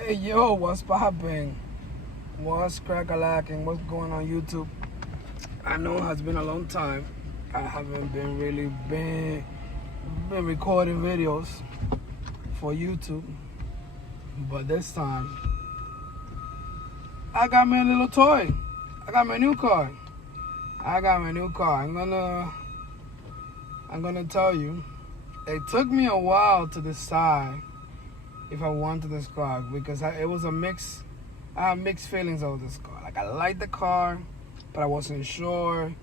Hey yo, what's popping? What's crack-a-lacking? What's going on YouTube? I know it has been a long time. I haven't been really been recording videos for YouTube, but this time I got me a little toy. I got my new car. I'm gonna tell you. It took me a while to decide if I wanted this car because it was a mix. I have mixed feelings over this car. Like, I like the car, but I wasn't sure.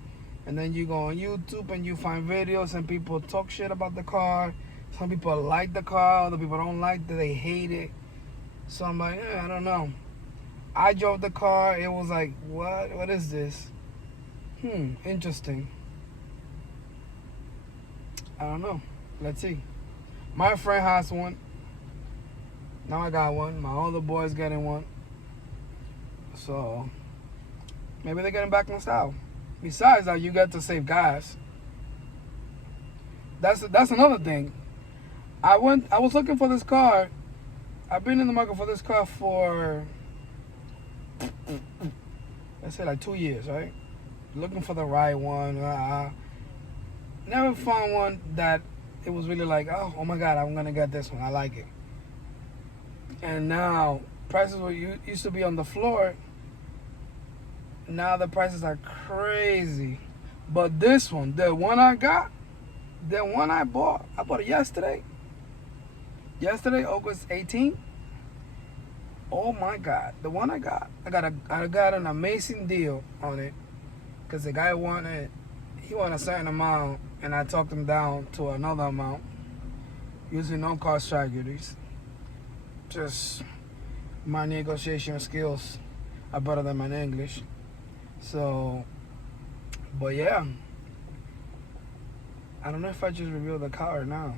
And then you go on YouTube and you find videos and people talk shit about the car. Some people like the car, other people don't like it, they hate it. So I'm like, I don't know. I drove the car, it was like, what is this? Interesting. I don't know. Let's see. My friend has one. Now I got one. My other boy's getting one. So maybe they're getting back in style. Besides that, you get to save gas. That's another thing. I was looking for this car. I've been in the market for this car for, let's say, like 2 years, right? Looking for the right one. Never found one that it was really like, oh my God, I'm gonna get this one. I like it. And now prices used to be on the floor. Now the prices are crazy. But this one, the one I bought it yesterday. Yesterday, August 18th. Oh my God, the one I got an amazing deal on it because the guy wanted a certain amount, and I talked him down to another amount using no cost strategies. Just my negotiation skills are better than my English. So, but yeah, I don't know if I just revealed the car now.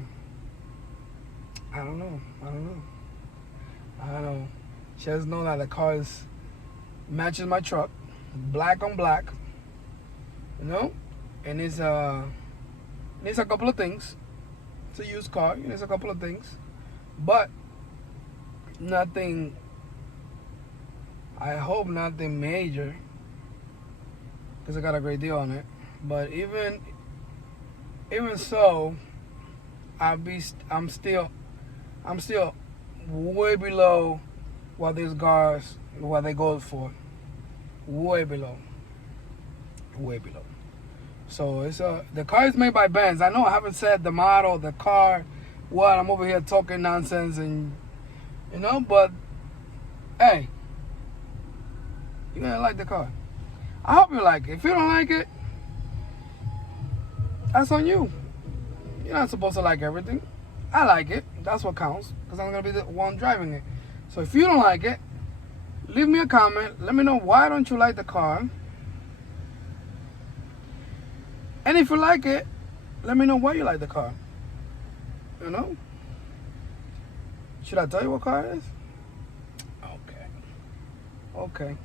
I don't know. Just know that the car matches my truck, black on black, and it's needs a couple of things. It's a used car. It needs a couple of things, but nothing. I hope nothing major, because I got a great deal on it. But even so, I'm still way below what these cars they go for. Way below. So it's the car is made by Benz. I know I haven't said the model, the car. What, I'm over here talking nonsense and but hey, you're gonna like the car. I hope you like it. If you don't like it, that's on you. You're not supposed to like everything. I like it. That's what counts, because I'm gonna be the one driving it. So if you don't like it, leave me a comment. Let me know why don't you like the car. And if you like it, let me know why you like the car. Should I tell you what car it is? Okay.